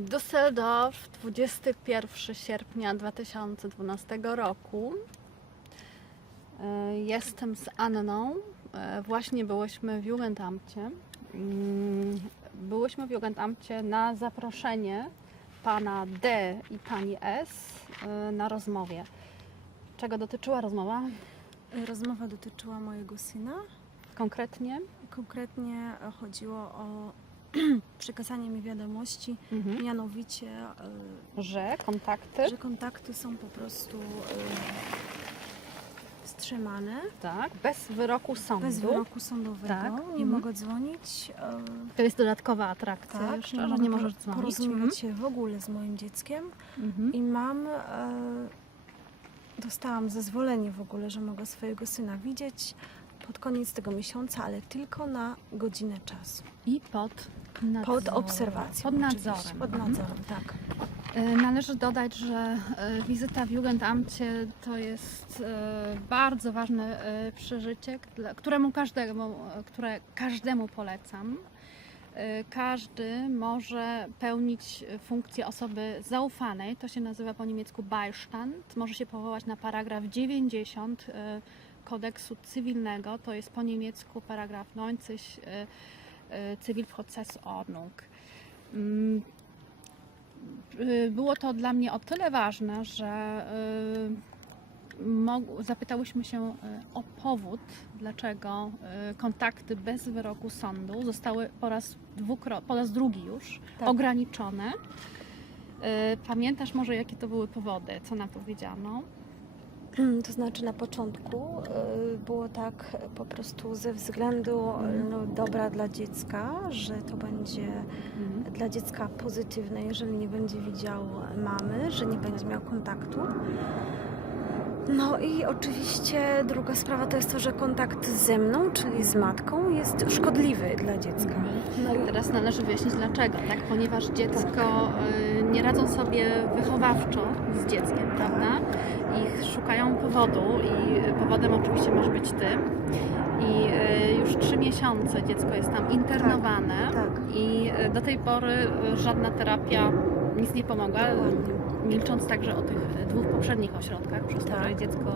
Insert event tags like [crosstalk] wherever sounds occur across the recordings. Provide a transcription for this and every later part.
Düsseldorf, 21 sierpnia 2012 roku. E, Jestem z Anną. E, Właśnie byłyśmy w Jugendamcie. Mm, Byłyśmy w Jugendamcie na zaproszenie pana D i pani S e, na rozmowie. Czego dotyczyła rozmowa Rozmowa dotyczyła mojego syna. konkretnie? Konkretnie chodziło o [clears throat] przekazanie mi wiadomości, Mhm. mianowicie, e, Że kontakty? że kontakty są po prostu e, wstrzymane. Tak, bez wyroku sądu. Bez wyroku sądowego. Tak, Nie mhm. mogę dzwonić. e, To jest dodatkowa atrakcja Tak, jeszcze, nie że nie możesz dzwonić. porozumiewać się w ogóle z moim dzieckiem. Mhm. I mam, e, dostałam zezwolenie w ogóle, że mogę swojego syna widzieć pod koniec tego miesiąca, ale tylko na godzinę czasu. I pod nadzorem. Pod obserwacją. Pod nadzorem. Pod Mhm. nadzorem, tak. E, Należy dodać, że e, wizyta w Jugendamcie to jest e, bardzo ważne przeżycie, któremu każdemu, które każdemu polecam. Każdy może pełnić funkcję osoby zaufanej, to się nazywa po niemiecku Beistand. Może się powołać na paragraf 90 e, kodeksu cywilnego, to jest po niemiecku paragraf 90 e, e, Zivilprozessordnung. Mm, y, było to dla mnie o tyle ważne, że y, zapytałyśmy się y, o powód, dlaczego y, kontakty bez wyroku sądu zostały po raz, dwukro- po raz drugi już Tak. ograniczone. Y, Pamiętasz może, jakie to były powody, co na to powiedziano? [clears throat] To znaczy na początku e, było tak po prostu ze względu e, no, dobra dla dziecka, że to będzie dla dziecka pozytywne, jeżeli nie będzie widział mamy, że nie będzie miał kontaktu. No i oczywiście druga sprawa to jest to, że kontakt ze mną, czyli z matką, jest szkodliwy dla dziecka. No Teraz należy wyjaśnić dlaczego, tak? Ponieważ dziecko y, nie radzą sobie wychowawczo z dzieckiem, prawda? I szukają powodu i powodem oczywiście masz być ty. I y, już trzy miesiące dziecko jest tam internowane tak. i y, do tej pory żadna terapia nic nie pomogła. Milcząc także o tych dwóch poprzednich ośrodkach, przez Tak. które dziecko,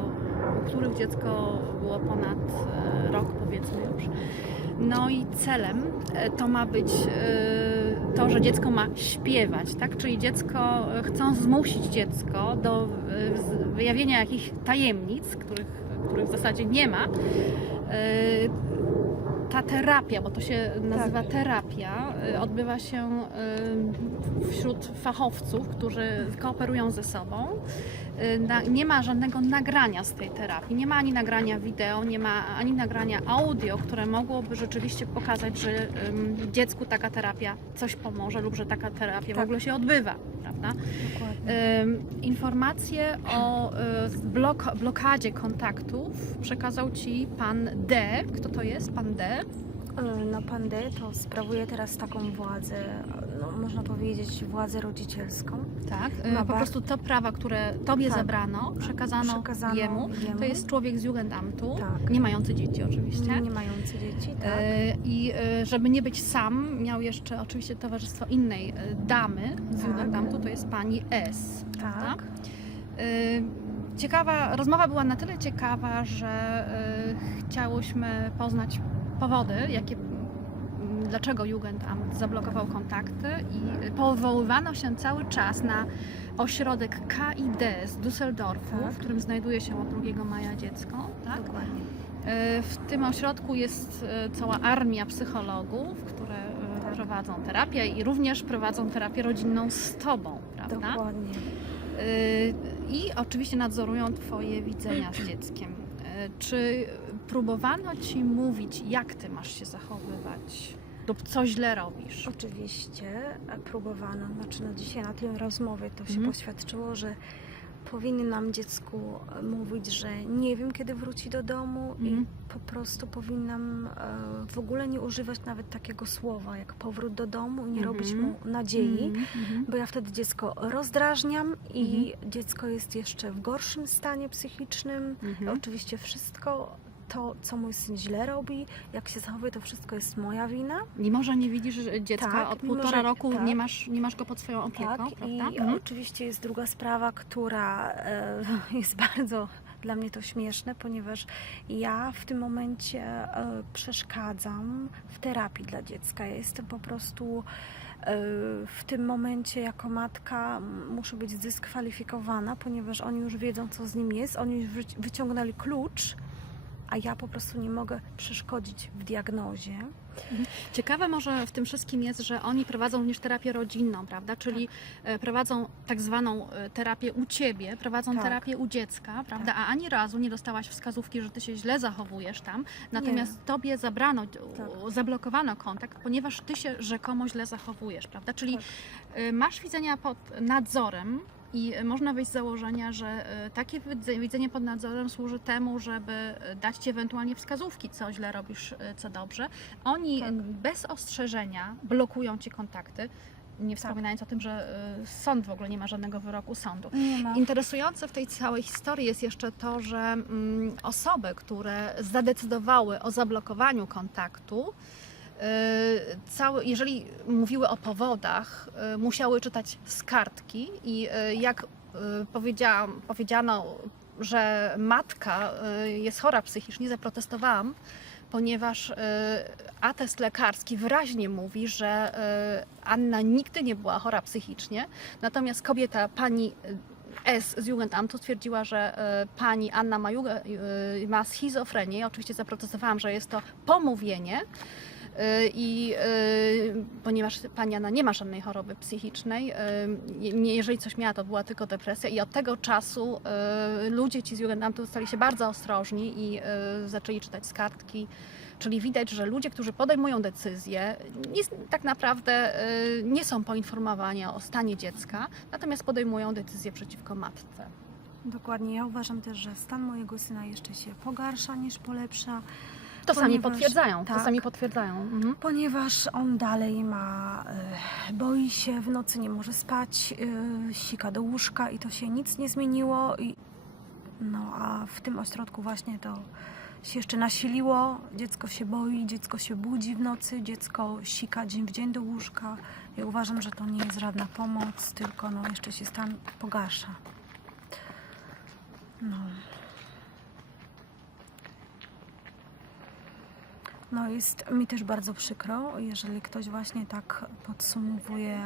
u których dziecko było ponad rok powiedzmy już. No i celem e, to ma być e, to, że dziecko ma śpiewać, tak? Czyli dziecko, e, chcą zmusić dziecko do wyjawienia jakichś tajemnic, których, których w zasadzie nie ma. Ta terapia, bo to się nazywa Tak. terapia, e, odbywa się e, wśród fachowców, którzy kooperują ze sobą. Na- Nie ma żadnego nagrania z tej terapii. Nie ma ani nagrania wideo, nie ma ani nagrania audio, które mogłoby rzeczywiście pokazać, że dziecku taka terapia coś pomoże lub że taka terapia w Tak. ogóle się odbywa, prawda? Dokładnie. Ym, Informacje o y, blok, blokadzie kontaktów przekazał Ci pan D. Kto to jest? Pan D. E, No pan D to sprawuje teraz taką władzę, można powiedzieć władzę rodzicielską. Tak. Ma po prostu to prawa, które Tobie Tak. zabrano, przekazano, Przekazano jemu. jemu. To jest człowiek z Jugendamtu, Tak. nie mający dzieci oczywiście. Nie mający dzieci, tak. E, I e, żeby nie być sam, miał jeszcze oczywiście towarzystwo innej damy z Tak. Jugendamtu, to jest pani S. tak. Y, Ciekawa, rozmowa była na tyle ciekawa, że y, chciałyśmy poznać powody, jakie, dlaczego Jugendamt zablokował kontakty i powoływano się cały czas na ośrodek KID z Düsseldorfu, Tak. w którym znajduje się od 2 maja dziecko. Tak? Dokładnie. Y, W tym ośrodku jest y, cała armia psychologów, które y, Tak. prowadzą terapię i również prowadzą terapię rodzinną z Tobą, prawda? Dokładnie. I oczywiście nadzorują Twoje widzenia z dzieckiem. Czy próbowano Ci mówić, jak Ty masz się zachowywać? Lub co źle robisz? Oczywiście e, próbowano, znaczy no dzisiaj na tej rozmowie to się Mhm. poświadczyło, że powinnam dziecku e, mówić, że nie wiem kiedy wróci do domu Mhm. i po prostu powinnam e, w ogóle nie używać nawet takiego słowa jak powrót do domu i nie Mhm. robić mu nadziei. Mhm, mhm. Bo ja wtedy dziecko rozdrażniam i dziecko jest jeszcze w gorszym stanie psychicznym. Mhm. Oczywiście wszystko to, co mój syn źle robi, jak się zachowuje, to wszystko jest moja wina. Mimo, że nie widzisz dziecka Tak, od mimo, półtora że- roku, tak. nie, masz, nie masz go pod swoją opieką, Tak, prawda? i Mhm. oczywiście jest druga sprawa, która e, [laughs] jest bardzo dla mnie to śmieszne, ponieważ ja w tym momencie e, przeszkadzam w terapii dla dziecka. Ja jestem po prostu e, w tym momencie jako matka muszę być zdyskwalifikowana, ponieważ oni już wiedzą, co z nim jest, oni już wyci- wyciągnęli klucz, a ja po prostu nie mogę przeszkodzić w diagnozie. Ciekawe może w tym wszystkim jest, że oni prowadzą również terapię rodzinną, prawda? Czyli e, prowadzą tak zwaną e, terapię u ciebie, prowadzą Tak. terapię u dziecka, prawda? Tak. A ani razu nie dostałaś wskazówki, że ty się źle zachowujesz tam, natomiast tobie zabrano, Tak. zablokowano kontakt, ponieważ ty się rzekomo źle zachowujesz, prawda? Czyli Tak. e, masz widzenia pod nadzorem. I można wyjść z założenia, że e, takie widze- widzenie pod nadzorem służy temu, żeby e, dać Ci ewentualnie wskazówki, co źle robisz, e, co dobrze. Oni Tak. bez ostrzeżenia blokują Ci kontakty, nie wspominając o tym, że sąd w ogóle nie ma żadnego wyroku sądu. Interesujące w tej całej historii jest jeszcze to, że mm, osoby, które zadecydowały o zablokowaniu kontaktu, Cały, jeżeli mówiły o powodach, y, musiały czytać z kartki i y, jak y, powiedziałam, powiedziano, że matka y, jest chora psychicznie, zaprotestowałam, ponieważ y, atest lekarski wyraźnie mówi, że y, Anna nigdy nie była chora psychicznie, natomiast kobieta, pani y, S z Jugendamtu stwierdziła, że y, pani Anna ma, y, ma schizofrenię. Oczywiście zaprotestowałam, że jest to pomówienie. Y, I y, ponieważ pani Anna nie ma żadnej choroby psychicznej, y, jeżeli coś miała, to była tylko depresja i od tego czasu ludzie ci z Jugendamtu stali się bardzo ostrożni i zaczęli czytać z kartki. Czyli widać, że ludzie, którzy podejmują decyzje, tak naprawdę nie są poinformowani o stanie dziecka, natomiast podejmują decyzje przeciwko matce. Dokładnie. Ja uważam też, że stan mojego syna jeszcze się pogarsza niż polepsza, To sami Ponieważ- potwierdzają, to tak. sami potwierdzają. Mhm. ponieważ on dalej ma, e, boi się, w nocy nie może spać, e, sika do łóżka i to się nic nie zmieniło. I, no a w tym ośrodku właśnie to się jeszcze nasiliło. Dziecko się boi, dziecko się budzi w nocy, dziecko sika dzień w dzień do łóżka. Ja uważam, że to nie jest żadna pomoc, tylko no jeszcze się stan pogarsza. No. No jest mi też bardzo przykro, jeżeli ktoś właśnie tak podsumowuje,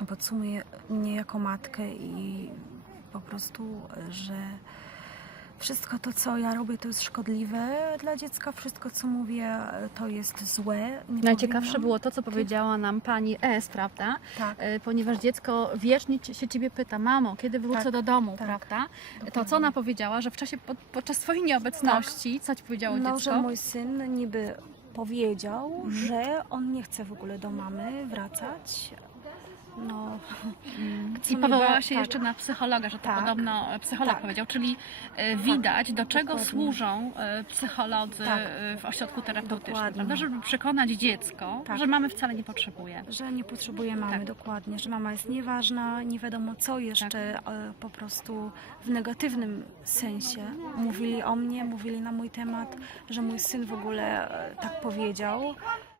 e, podsumuje mnie jako matkę i po prostu, e, że wszystko to, co ja robię, to jest szkodliwe dla dziecka, wszystko, co mówię, e, to jest złe. Najciekawsze powinnam. było to, co powiedziała nam pani S, prawda? Tak, E, Ponieważ dziecko wiecznie się ciebie pyta, mamo, kiedy wrócę Tak, do domu, tak. prawda? To dokładnie. co ona powiedziała, że w czasie, pod, podczas twojej nieobecności, co ci powiedziało No, dziecko? że mój syn niby powiedział, Mhm. że on nie chce w ogóle do mamy wracać. No, Mm. I powołała się tak. jeszcze na psychologa, że to Tak. podobno e, psycholog Tak. powiedział, czyli e, widać, do czego dokładnie. służą e, psycholodzy Tak. w ośrodku terapeutycznym, Dokładnie. prawda? Żeby przekonać dziecko, Tak. że mamy wcale nie potrzebuje. że nie potrzebuje mamy, Tak. dokładnie, że mama jest nieważna, nie wiadomo co jeszcze Tak. po prostu w negatywnym sensie mówili o mnie, mówili na mój temat, że mój syn w ogóle tak powiedział.